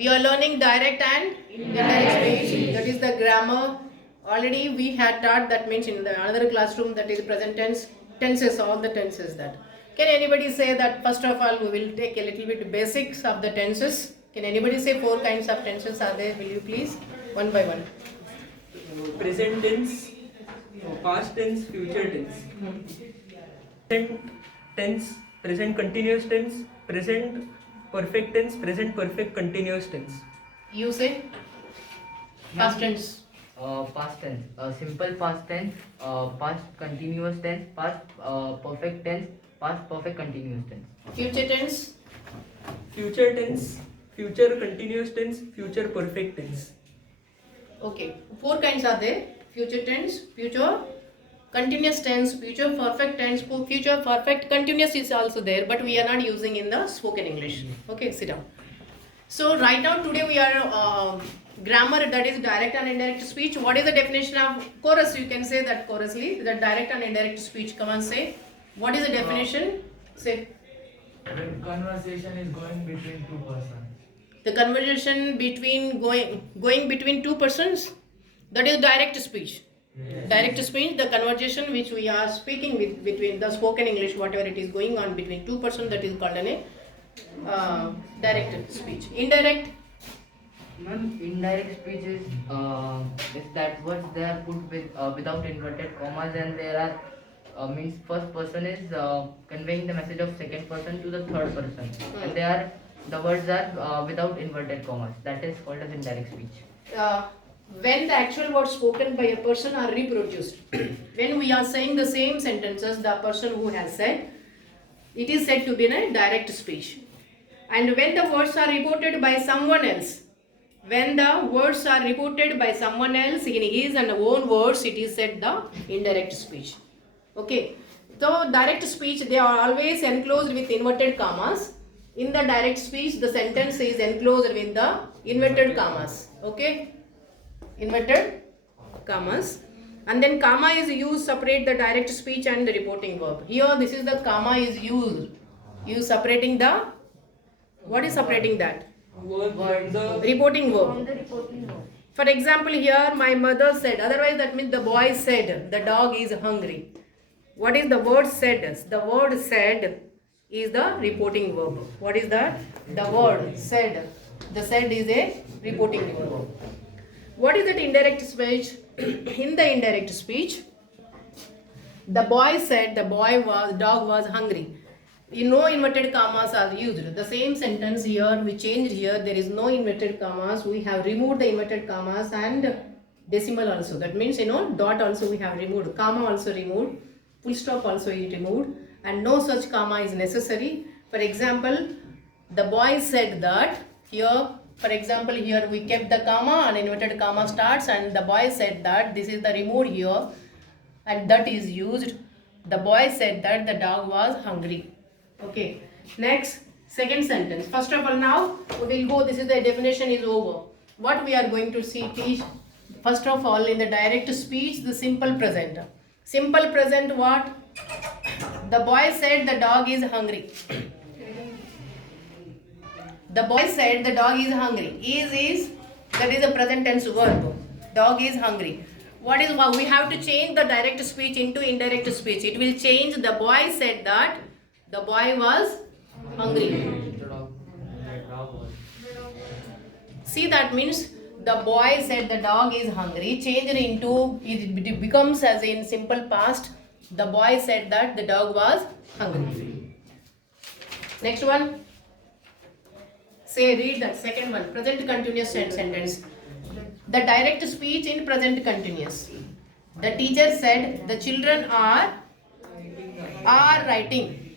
We are learning direct and indirect speech. That is the grammar. Already we had taught, that means in the another classroom, that is present tense, tenses, all the tenses that. Can anybody say that first of all we will take a little bit basics of the tenses? Can anybody say 4 kinds of tenses are there? Will you please? One by one. Present tense, past tense, future tense. Present tense, present continuous tense, present perfect tense, present perfect continuous tense. You say? Past tense. Past tense, simple past tense, past continuous tense, past perfect tense, past perfect continuous tense. Future tense. Future tense, future continuous tense, future perfect tense. Okay, 4 kinds are there. Future tense, future continuous tense, future perfect tense, future perfect continuous is also there, but we are not using in the spoken English. Okay, sit down. So right now today we are grammar, that is direct and indirect speech. What is the definition of chorus? You can say that chorously, that direct and indirect speech. Come on, say. What is the definition? Say. When conversation is going between two persons. The conversation between going between 2 persons, that is direct speech. Yes. Direct speech, the conversation which we are speaking with between the spoken English, whatever it is going on between 2 persons, that is called a direct speech. Indirect. Indirect speech is that words they are put with without inverted commas, and there are means first person is conveying the message of second person to the third person, and the words are without inverted commas. That is called as indirect speech. When the actual words spoken by a person are reproduced, when we are saying the same sentences, the person who has said, it is said to be a direct speech. And when the words are reported by someone else, when the words are reported by someone else in his and own words, it is said the indirect speech. Okay. So direct speech, they are always enclosed with inverted commas. In the direct speech, the sentence is enclosed with the inverted commas. Okay. Inverted commas. And then comma is used separate the direct speech and the reporting verb. Here this is the comma is used. You separating the, what is separating that? Reporting verb. For example, here my mother said, otherwise that means the boy said, the dog is hungry. What is the word said? The word said is the reporting verb. What is that? The word said. The said is a reporting verb. What is that indirect speech? In the indirect speech, the boy said the dog was hungry. No inverted commas are used. The same sentence here, we changed here, there is no inverted commas. We have removed the inverted commas and decimal also. That means, dot also we have removed. Comma also removed. Full stop also is removed. And no such comma is necessary. For example, the boy said that. Here, for example, here we kept the comma and inverted comma starts, and the boy said that. This is the removed here. And that is used. The boy said that the dog was hungry. Okay, next, second sentence. First of all, now we will go, this is the definition is over. What we are going to teach, first of all, in the direct speech, the simple present. Simple present what? The boy said the dog is hungry. The boy said the dog is hungry. Is, that is a present tense verb. Dog is hungry. What is, we have to change the direct speech into indirect speech. It will change, the boy said that the boy was hungry. See, that means the boy said the dog is hungry. Change it into, it becomes as in simple past. The boy said that the dog was hungry. Next one. Say, read that second one. Present continuous sentence. The direct speech in present continuous. The teacher said the children are writing.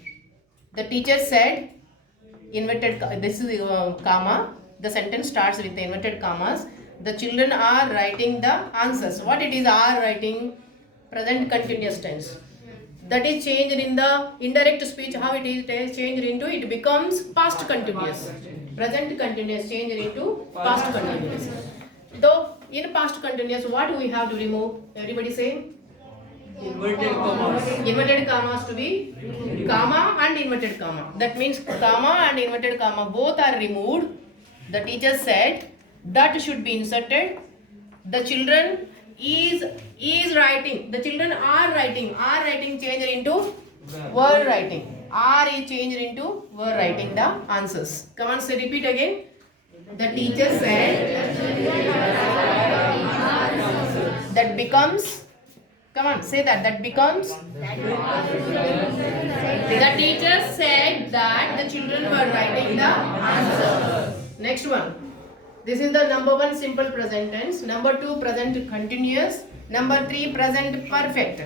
The teacher said, inverted, this is comma, the sentence starts with the inverted commas. The children are writing the answers. What it is, are writing? Present continuous tense. That is changed in the indirect speech. How it is changed into, it becomes past continuous. Present continuous changed into past continuous. Though in past continuous, what do we have to remove? Everybody say? Inverted commas. Inverted commas to be comma and inverted comma. That means comma and inverted comma both are removed. The teacher said that should be inserted. The children is writing. The children are writing. Are writing changed into were writing. Are is changed into were writing the answers. Come on, say repeat again. The teacher said that becomes. Come on, say that. That becomes. The teacher said that the children were writing the answer. Next one. This is the number 1 simple present tense. Number 2 present continuous. Number 3 present perfect.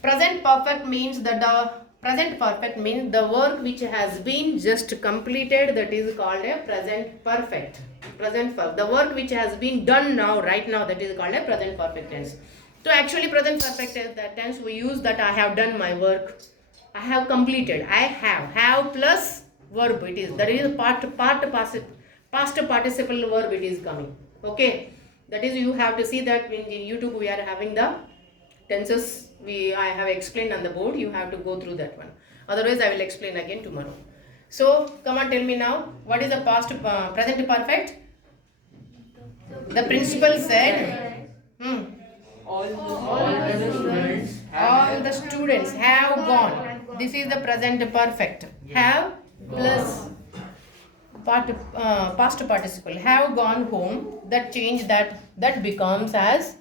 Present perfect means that the present perfect means the work which has been just completed, that is called a present perfect. The work which has been done now, right now, that is called a present perfect tense. So actually present perfect tense we use that I have done my work. I have completed. I have plus verb. It is, that is past participle verb it is coming. Okay, that is you have to see that in YouTube we are having the tenses. I have explained on the board. You have to go through that one. Otherwise I will explain again tomorrow. So come on, tell me now, what is the past present perfect? The principal said All the students have gone. This is the present perfect. Have plus past participle. Have gone home. That change that becomes as.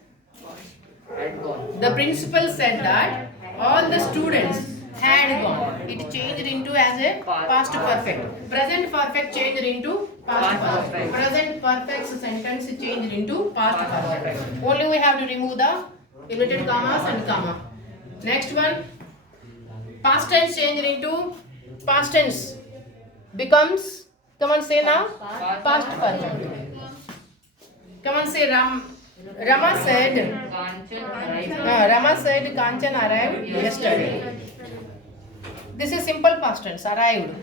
Had gone. The principal said that all the students had gone. It changed into as a past perfect. Present perfect changed into past perfect. Present perfect sentence changed into past perfect. Only we have to remove the inverted commas and comma. Next one. Past tense changed into past tense becomes. Come on, say now. Past perfect. Come on, say Rama said Kanchan arrived yesterday. This is simple past tense. Arrived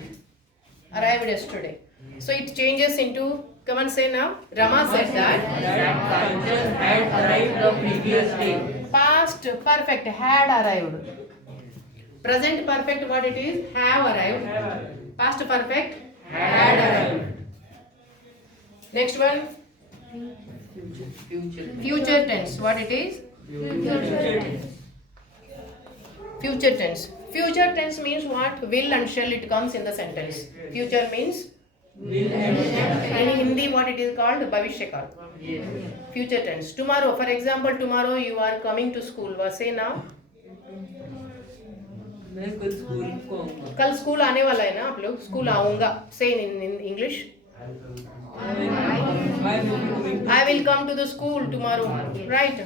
yesterday. So it changes into. Come on, say now. Rama said that Kanchan had arrived the previous day. past perfect had arrived. Present perfect what it is? Have arrived. Past perfect had arrived. Next one. Future tense. What it is? Future tense. Future tense means what? Will and shall it comes in the sentence. Future means. In Hindi what it is called? Bhavishyakal. Future tense. Tomorrow, for example, tomorrow you are coming to school. What say now? मैं कल school को आऊंगा. कल school आने वाला है ना आप लोग. स्कूल आऊंगा. Say in English. I will come to the school tomorrow, right?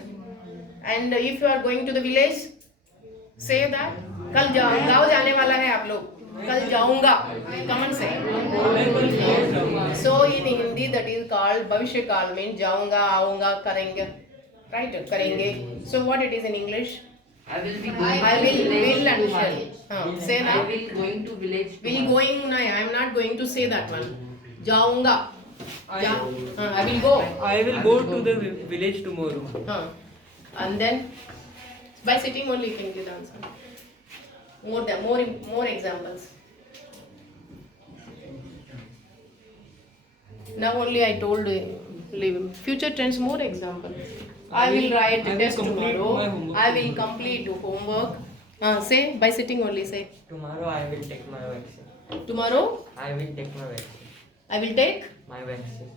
And if you are going to the village, say that. कल गाँव जाने वाला है आप लोग. कल जाऊंगा. Come on, say. So in Hindi that is called Bhavishyakal, means जाऊंगा, आऊंगा, करेंगे, right? करेंगे. So what it is in English? I will be going. I will and shall. Say I now. will going to village. Will going? No, I am not going to say that one. जाऊंगा. I will go. I will go to the village tomorrow. And then by sitting only you can give the answer. More examples. Now only I told leave. Future tense more example. I will write test tomorrow. I will complete homework. Say by sitting only say. Tomorrow I will take my vaccine. Tomorrow I will take my vaccine. I will take My vaccine.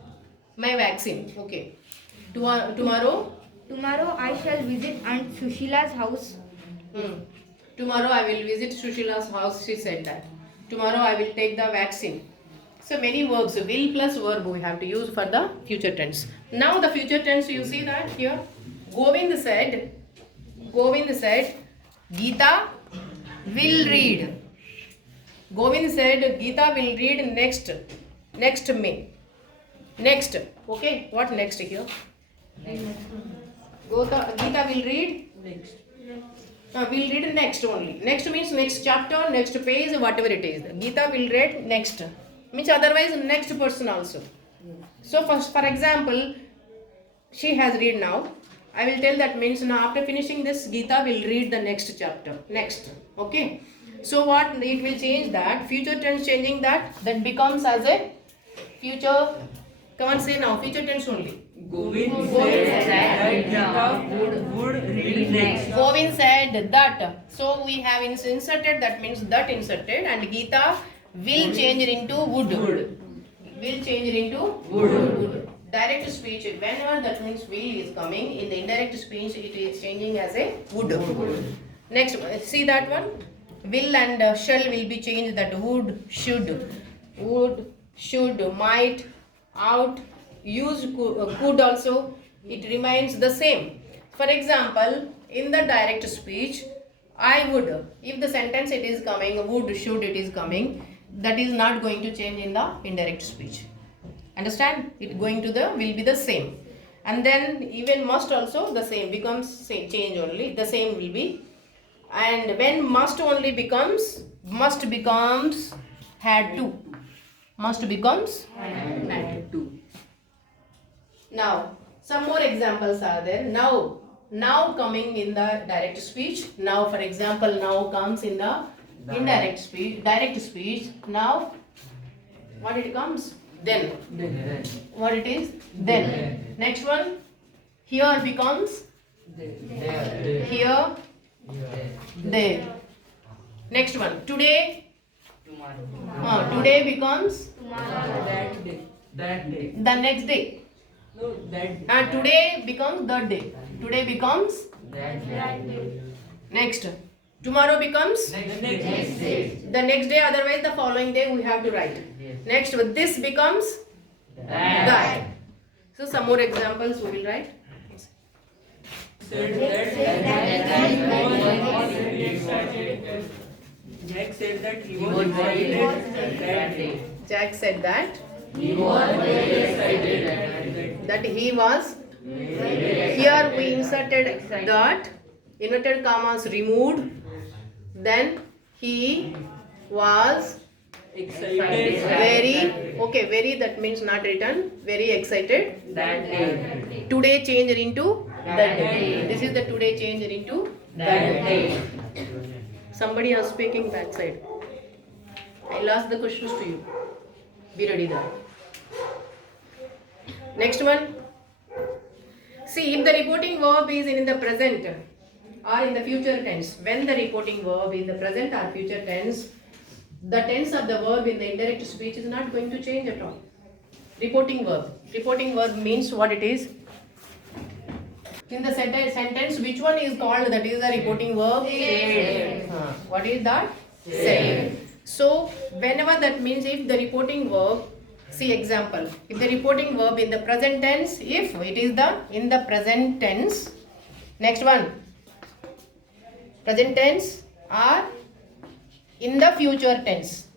my vaccine. Okay. Tomorrow. Tomorrow I shall visit Aunt Sushila's house. Tomorrow I will visit Sushila's house. She said that. Tomorrow I will take the vaccine. So many verbs. Will plus verb we have to use for the future tense. Now the future tense you see that here. Govind said, Geeta will read. Govind said Geeta will read next May. Next. Okay. What next here? Geeta will read. Next. We'll read next only. Next means next chapter, next page, whatever it is. Geeta will read next. Means otherwise next person also. So for example, she has read now. I will tell that means now after finishing this, Geeta will read the next chapter. Next. Okay. So what it will change that future tense changing that becomes as a Future. Come on, say now. Future tense only. Govind said that Geeta would read next. Govind said that. So we have inserted, that means that inserted, and Geeta will change it into would. Will change it into would. Direct speech, whenever that means will is coming, in the indirect speech it is changing as a would. Next, see that one? Will and shall will be changed, that would, should, might, out, use, could also, it remains the same. For example, in the direct speech, I would, if the sentence it is coming, would, should it is coming, that is not going to change in the indirect speech. Understand? It going to the, will be the same. And then even must also the same, becomes same, change only, the same will be. And when must only becomes, must becomes had to. Must becomes had to. Now, some more examples are there. Now coming in the direct speech. Now, for example, now comes in the indirect speech, direct speech. Now, what it comes? Then. What it is? Then. Next one. Here becomes here, there. Next one. Today. Today becomes That day. the next day. No, that. And today becomes the day. Today becomes next. Tomorrow becomes The next day. the next day. Otherwise, the following day we have to write. Next, this becomes that. So, some more examples we will write. Said Jack said that he was excited that day. Jack said that He was very excited. that he was. Here we inserted that, inverted commas removed. Then he was Excited very, okay, very, that means not written, very excited. That day. Today changed into that day. This is the today changed into That day. somebody is speaking backside. I'll ask the questions to you. Be ready there. Next one. See, if the reporting verb is in the present or in the future tense, when the reporting verb is in the present or future tense, the tense of the verb in the indirect speech is not going to change at all. Reporting verb. Reporting verb means what it is. In the sentence, which one is called that is the reporting verb? Said. What is that? Said. So, whenever that means if the reporting verb, see example, if the reporting verb in the present tense, if it is the in the present tense, next one, present tense or in the future tense.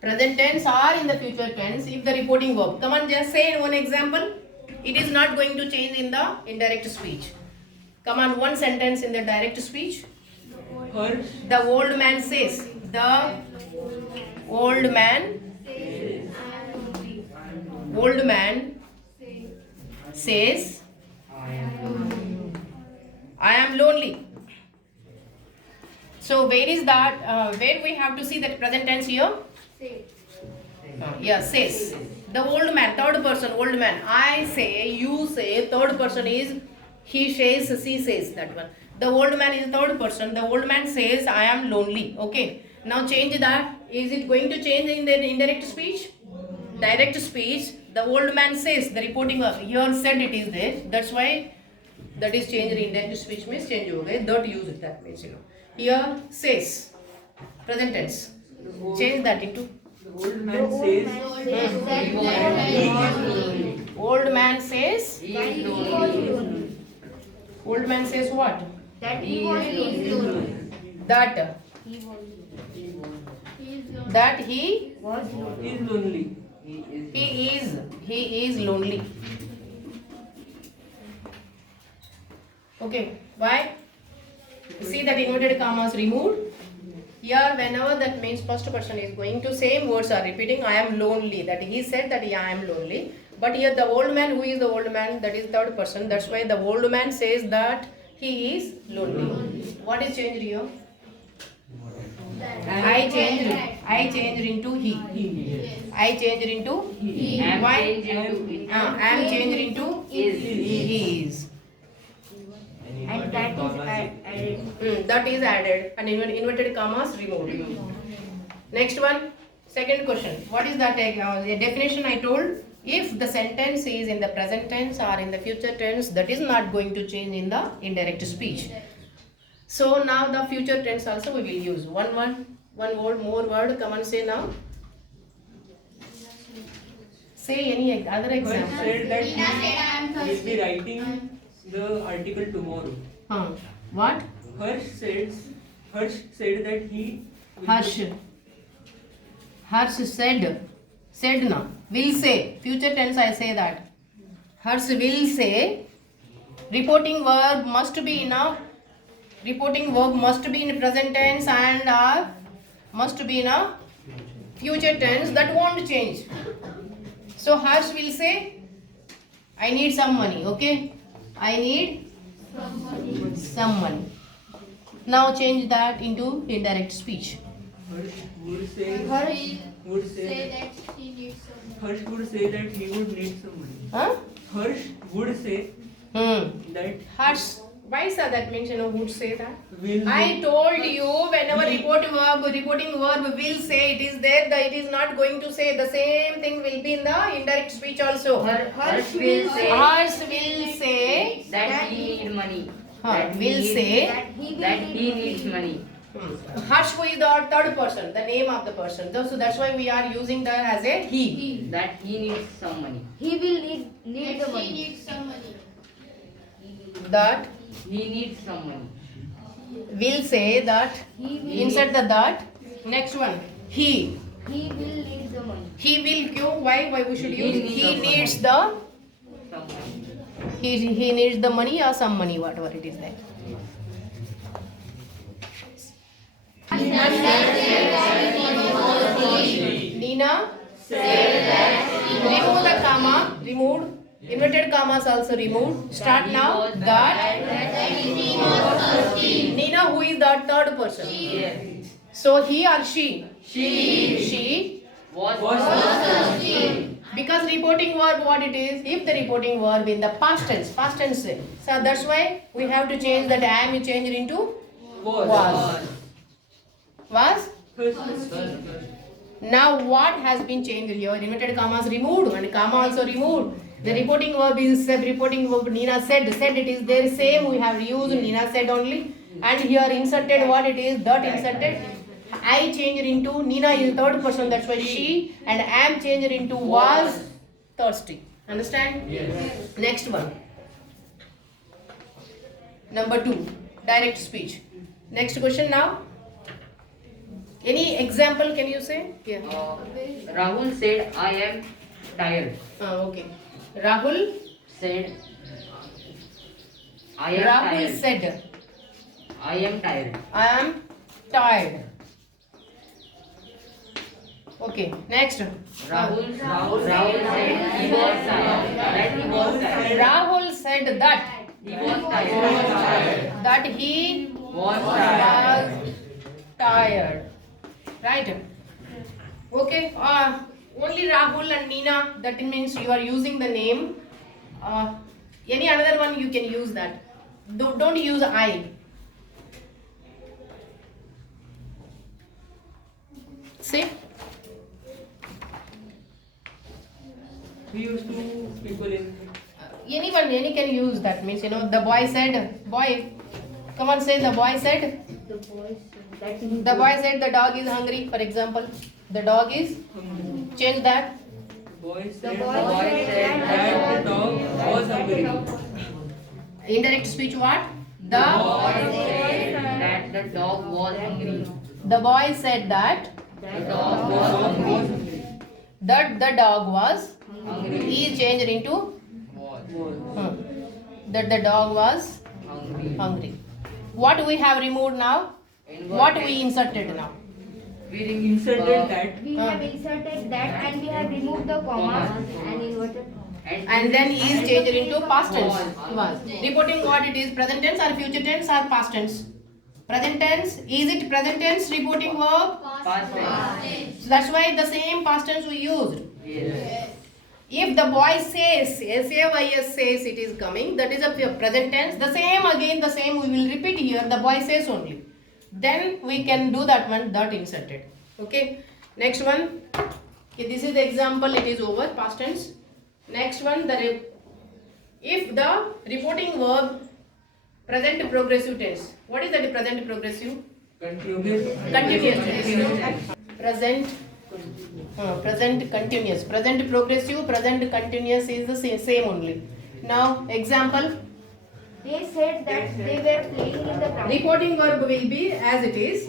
Present tense or in the future tense, if the reporting verb. Come on, just say in one example. It is not going to change in the indirect speech. Come on, one sentence in the direct speech. Her The old man says. The old man. Old man says. I am lonely. So where is that? Where we have to see that present tense here? Yeah, says. The old man, third person, old man. I say, you say, third person is he says, she says, that one. The old man is third person. The old man says, I am lonely. Okay. Now change that. Is it going to change in the indirect speech? Direct speech. The old man says, the reporting of here said it is there. That's why that is changed in indirect speech means change over. That use it, that means Here says, present tense. Change that into. the old man says Old man says. Old man says what? That he was lonely. That he Was lonely. is lonely. he is lonely. Okay, why? See that inverted commas removed. Here, whenever that means first person is going to same words are repeating. I am lonely. That he said that I am lonely. But here the old man, who is the old man? That is third person. That's why the old man says that he is lonely. What is changed here? I changed into he. I changed into Am why? changed into it. Am changed into is. And that is added. That is added and inverted commas removed. Next one, second question. What is that the definition I told? If the sentence is in the present tense or in the future tense, that is not going to change in the indirect speech. So now the future tense also we will use. One word, more word. Come and say now. Say any other Harsh example. said that he will be writing the article tomorrow. What? Harsh said that he will Harsh said na, will say, future tense I say that. Harsh will say, reporting verb must be in present tense and must be in a future tense, that won't change. So Harsh will say, I need some money, okay? I need some money. Now change that into indirect speech. Harsh would say that he needs some. Harsh would say that he would need some money. Huh? Harsh would say that Harsh, why sir that mention would say that? will I told you whenever reporting verb will say it is there, that it is not going to say the same thing will be in the indirect speech also. Harsh will say Harsh will say that he needs money. will say That he needs money. Harsh who is the third person, the name of the person. So that's why we are using that as a he. That he needs some money. He will need the He money. needs some money. That He needs some money. will say that, He will insert the that. Next one, he. He will need the money. He will give, why we should use? He He needs needs the, Some money. he needs the money or some money, whatever it is there. Nina said that, remove the comma, removed. Inverted commas also removed. Start now. That. Nina, who is the third person? So he or she? She. Was Because reporting verb what it is? If the reporting verb in the past tense. So that's why we have to change that am changed into was. Was? Now what has been changed here? Inverted commas removed and comma also removed. The reporting verb is reporting verb Nina said it is there same we have used Nina said only, and here inserted what it is, that inserted. I changed into Nina is third person, that's why she, and am changed into was thirsty. Understand? Yes. Next one. Number 2, direct speech. Next question now. Any example can you say? Yeah. Rahul said, I am tired. Okay. Rahul Said, I am Rahul tired. said, I am tired. I am tired. Okay, next. Rahul said he was tired. That he was tired. Rahul said that He was tired. he Was tired. was tired. Right? Okay. Only Rahul and Nina. That means you are using the name. Any another one you can use that. Don't use I. See? we used to people in Any can use that. Means the boy said. Boy, come on, say the boy said. The boy said that he The boy said the dog is hungry. For example, the dog is. Change that. boy said boy said that the dog was hungry. Indirect speech what? The That the dog was hungry. boy said that The dog was hungry. the dog was. Hungry. He changed into Was that the dog was hungry. hungry. What we have removed now? What we inserted now? We Inserted that we have inserted that and we have removed the commas and inverted. And then he is changed into past tense. Was. Reporting what it is, present tense or future tense or past tense? Present tense. Is it present tense reporting verb? Past tense. So that's why the same past tense we used. Yes. If the boy says, SAYS says it is coming, that is a present tense. The same again, the same we will repeat here. The boy says only. Then we can do that one, that inserted. Okay. Next one. Okay, this is the example. It is over. Past tense. Next one. If the reporting verb present progressive tense. What is the present progressive? Continuous. Continuous tense. Present continuous. Present progressive, present continuous is the same only. Now example. They said that they were playing in the ground. Reporting verb will be as it is.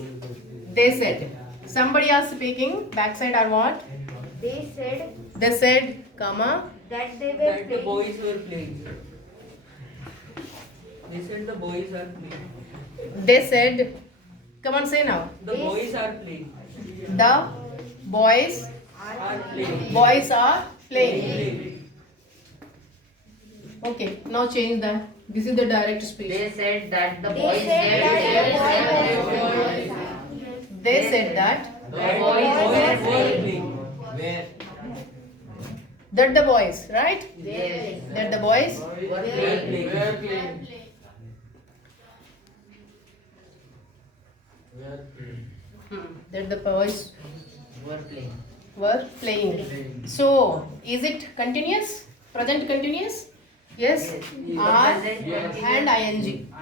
They said. Somebody are speaking. Backside or what? They said They said, comma. that they were That the playing. boys were playing. They said the boys are playing. They said. Come on, say now. The boys are playing. The boys Are playing. are playing. Playing. Okay. Now change that. This is the direct speech. They said that the They boys said that the boy was. They said that. the That boys the boys were were playing. playing. That the boys, right? Yes. That the boys. Were Were playing. playing. That the boys Were playing. were playing. So, is it continuous? Present continuous? Yes. Are and ing.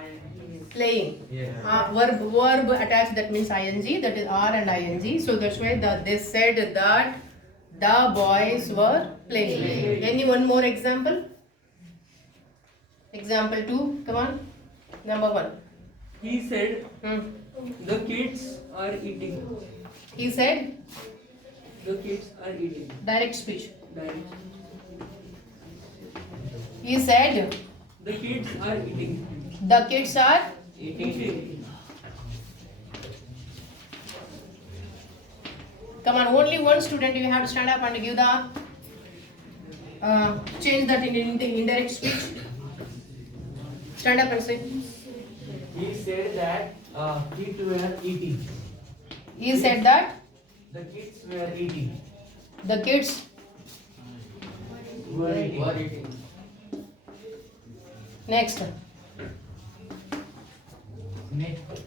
Playing. Verb attached, that means ing. That is are and ing. So that's why they said that the boys were playing. Any one more example? Example 2. Come on. Number 1. He said Hmm. the kids are eating. He said The kids are eating. direct speech. Direct. He said The kids are eating. the kids are. Eating. Come on, only one student you have to stand up and give the change that in the indirect speech. Stand up and say. He said that kids were eating. He said that The kids were eating. the kids. Were eating. Next. Next.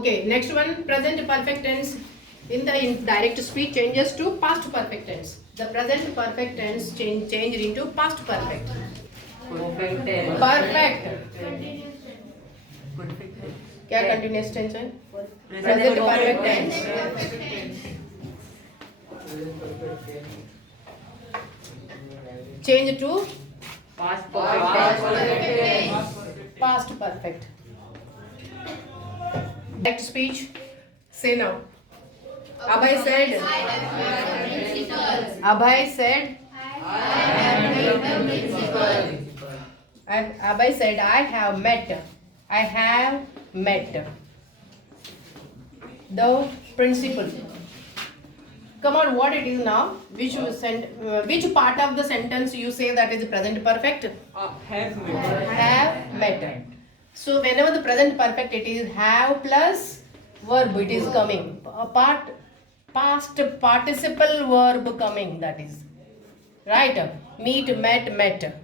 Okay, next one. Present perfect tense in the indirect speech changes to past perfect tense. The present perfect tense changed into past perfect. Perfect tense. Perfect. क्या continuous tense है? Present perfect tense. Change to Past perfect. past perfect. Direct speech. Say now. Abhay said. Abhay said. Abhay said, I have met the principal. Come on, what it is now? Which part of the sentence you say that is present perfect? Have met. Have met. So whenever the present perfect, it is have plus verb. It is coming. Past participle verb coming. That is right. Meet, met.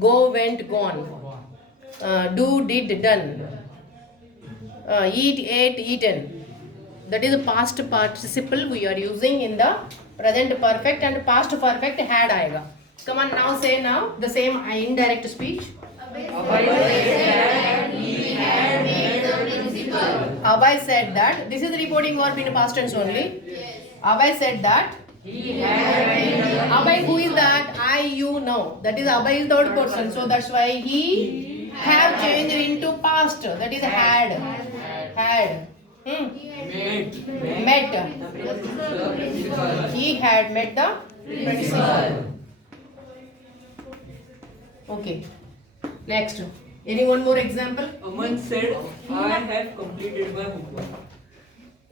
Go, went, gone. Do, did, done. Eat, ate, eaten. That is a past participle we are using in the present perfect, and past perfect had आएगा. Come on, now say now the same indirect speech. Abhay said that. This is the reporting verb in past tense only. Abhay said that. Abhay, who is that? I, you, know. That is Abhay is third person. So that's why he have changed into past. That is had. Met. He had met the principal. Okay. Next. Any one more example? Aman said, I have completed my homework.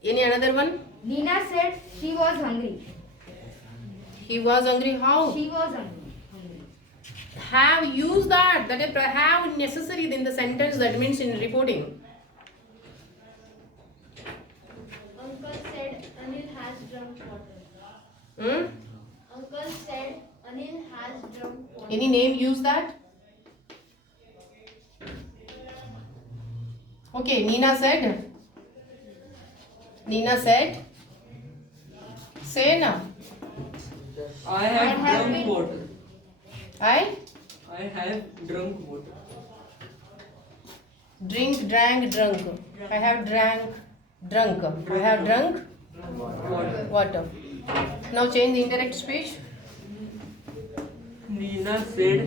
Any another one? Nina said she was hungry. He was hungry. How? She was hungry. Have used that. That is have necessary in the sentence. That means in reporting. drunk water. Hmm? Uncle said Anil has drunk water. Any name use that? Okay, Nina said. Nina said. Say now. I have drunk water. I I have drunk water. drink, drank, drunk. I have drank, drunk. I have drunk Water. water. Now change the indirect speech. Nina said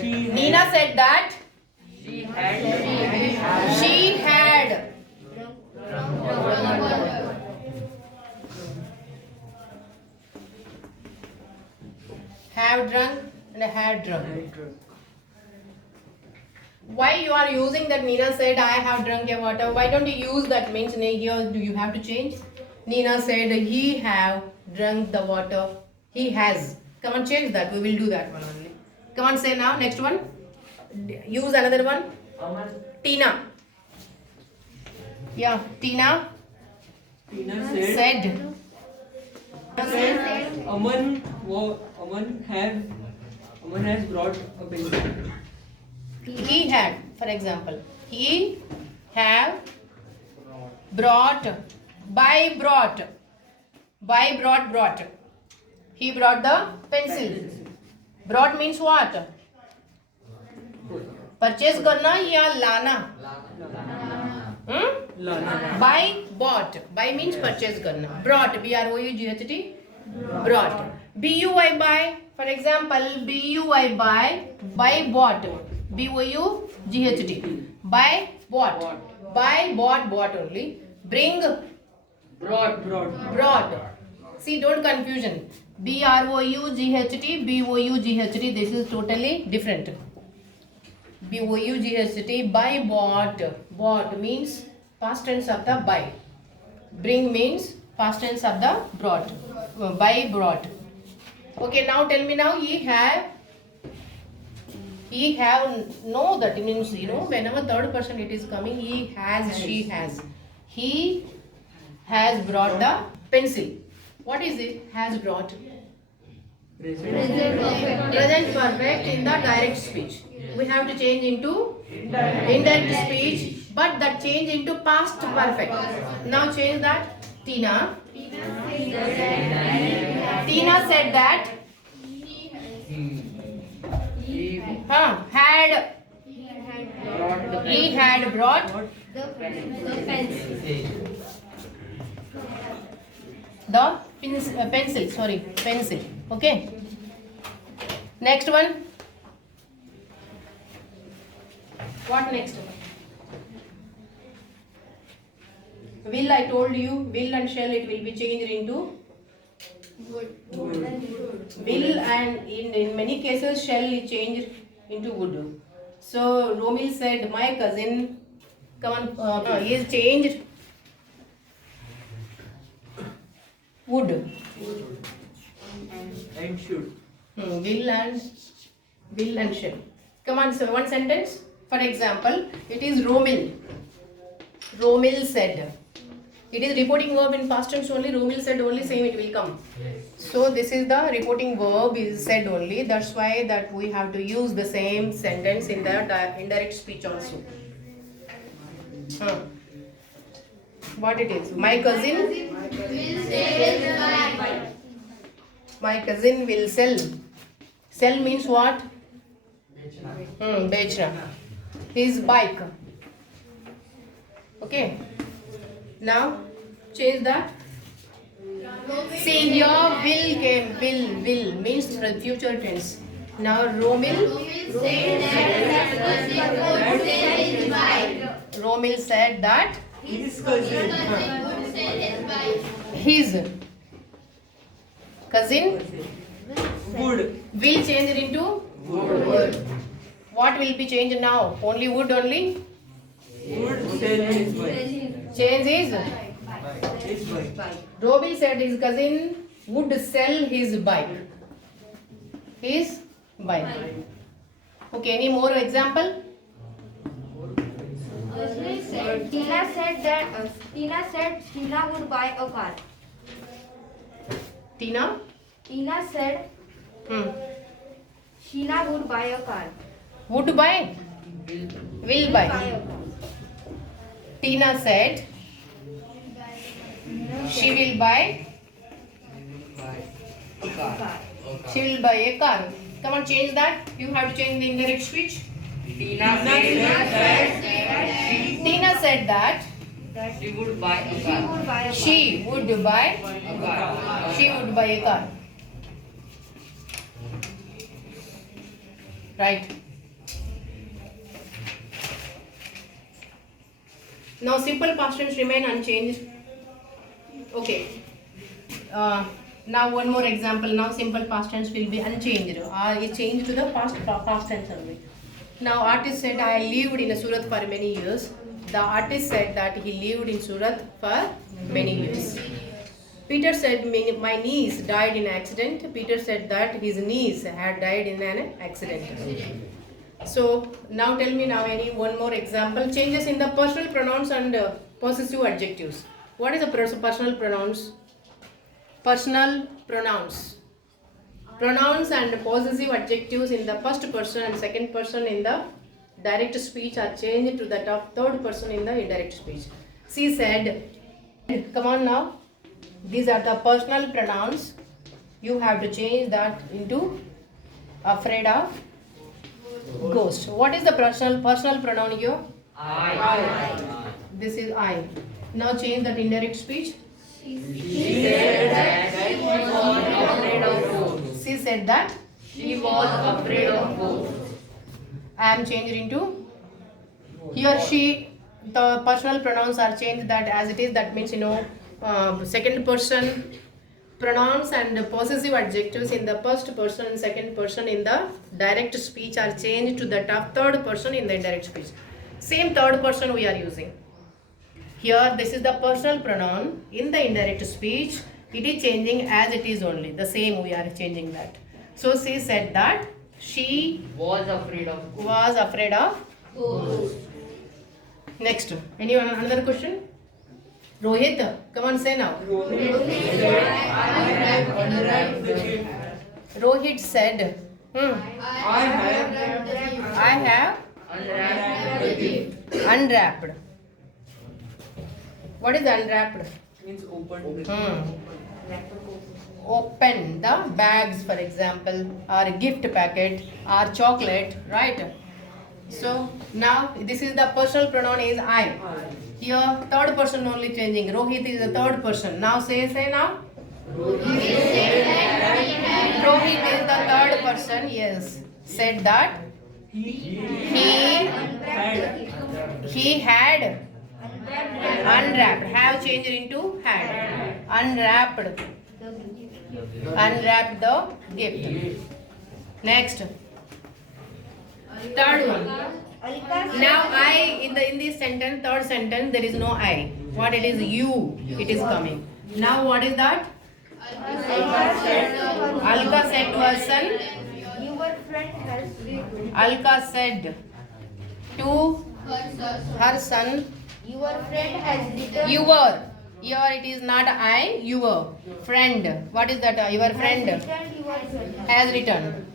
she Nina said that She had she had. Have drunk and had drunk. had drunk. Why you are using that? Nina said I have drunk your water. Why don't you use that? Means here do you have to change? Nina said he have drunk the water. He has. Come on, change that. We will do that one only. Come on, say now. Next one. Use another one. Tina. Yeah, Tina Tina said. Aman has brought a pencil. He had, for example, he have brought, brought. He brought the pencil. Brought means what? Purchase करना या लाना? Lana. Buy, bought. Buy means purchase करना. Brought, B-R-O-U-G-H-T. Brought. B-U-I buy. For example, B-U-I buy, bought. B-O-U-G-H-T. Buy, bought. Buy, bought only. Bring, brought. See, don't confusion. B-R-O-U-G-H-T, B-O-U-G-H-T. This is totally different. B-O-U-G-H-T. Buy, bought. Bought means past tense of the buy. Bring means past tense of the brought. Buy, brought. Okay, now tell me now. He have no, that means whenever third person it is coming, he has, she has. He has brought the pencil. What is it? Has brought. Present perfect in the direct speech. We have to change into indirect speech, but that change into past perfect. Now change that. Tina said that he had brought the pencil. Okay. Next one. What next? Will, I told you, will and shall, it will be changed into will, and in many cases shall is changed into would. So Romil said, my cousin, come on, he is changed would. And should. Will and shall. Come on, so one sentence. For example, it is Romil. Romil said. It is reporting verb in past tense only. Romil said only, same it will come. So this is the reporting verb is said only. That's why that we have to use the same sentence in the indirect speech also. What it is? My cousin will sell. Sell means what? Bechna. His bike. Okay. Now change that. See here, will came. Will means future tense. Now Romil said that His cousin. his cousin Would. will change it into would. What will be changed now? Only would only. Would sell his bike. Change is. His bike. Roby said his cousin would sell his bike. His bike. Okay, any more example? Tina said Sheena would buy a car. Tina? Tina said Sheena would buy a car. Would buy? Will buy. a car. Tina said she will buy. She will buy a car. Come on, change that. You have to change the indirect speech. Tina Said that she would buy a She car. would buy a car. she would buy. A car. She would buy a car. Right. Now simple past tense remain unchanged. Okay. Now one more example. Now simple past tense will be unchanged. It changed to the past tense only. Now artist said I lived in Surat for many years. The artist said that he lived in Surat for many years. Peter said my niece died in an accident. Peter said that his niece had died in an accident. So now tell me now one more example. Changes in the personal pronouns and possessive adjectives. What is the personal pronouns? Personal pronouns. Pronouns and possessive adjectives in the first person and second person in the direct speech are changed to that of third person in the indirect speech. She said, come on now. These are the personal pronouns. You have to change that into afraid of ghost. What is the personal pronoun here? I. This is I. Now change that indirect speech. She said that she was afraid of ghosts. She said that She was afraid of ghosts. I am changed into he or she. The personal pronouns are changed that as it is. That means second person pronouns and possessive adjectives in the first person and second person in the direct speech are changed to that of third person in the indirect speech. Same third person we are using. Here this is the personal pronoun in the indirect speech. It is changing as it is only. The same we are changing that. So she said that she Was afraid of ghosts. was afraid of ghosts. Next. Anyone another question? Rohit, come on, say now. Rohit said, I have unwrapped. What is unwrapped? Means open. Open the bags, for example, or gift packet or chocolate, right? So now this is the personal pronoun is I. Here third person only changing. Rohit is the third person. Now say now. Rohit is the third person. Yes. Said that he had unwrapped. Have changed into had. Unwrapped the gift. Next. Third one. Now I in this sentence, third sentence, there is no I. What it is? You. It is coming. Now what is that? Alka said to her son. Your friend has written. Alka said to her son. Your friend has written. Your. Here it is not I. Your friend. What is that? Your friend has written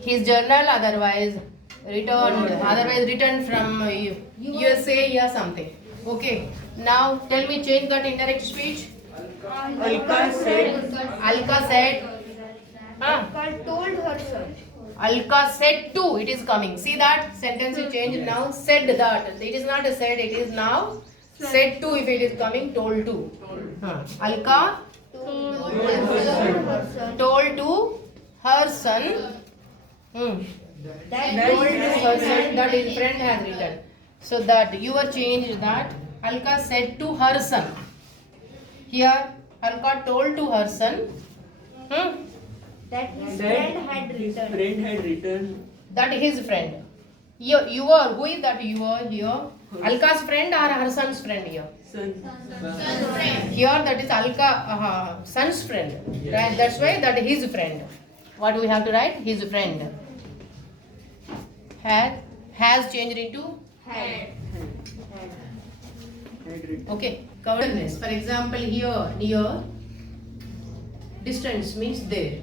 his journal. Otherwise written from USA or something. Okay. Now tell me, change that indirect speech. Alka said. Alka said. Alka told her son. Alka said to. It is coming. See that sentence is changed now. Said that. It is not a said. It is now said to. If it is coming, told to. Alka told to her son. That his friend has written. So that you are changed that Alka said to her son. Here Alka told to her son That his That friend had his friend had written. written. that his friend. Your who is that your here? Alka's friend or her son's friend here? Son. Here that is Alka son's friend. Right? That's why that his friend. What do we have to write? His friend. Has changed into Had. Right. Okay. Coveredness. For example, here, near. Distance means there.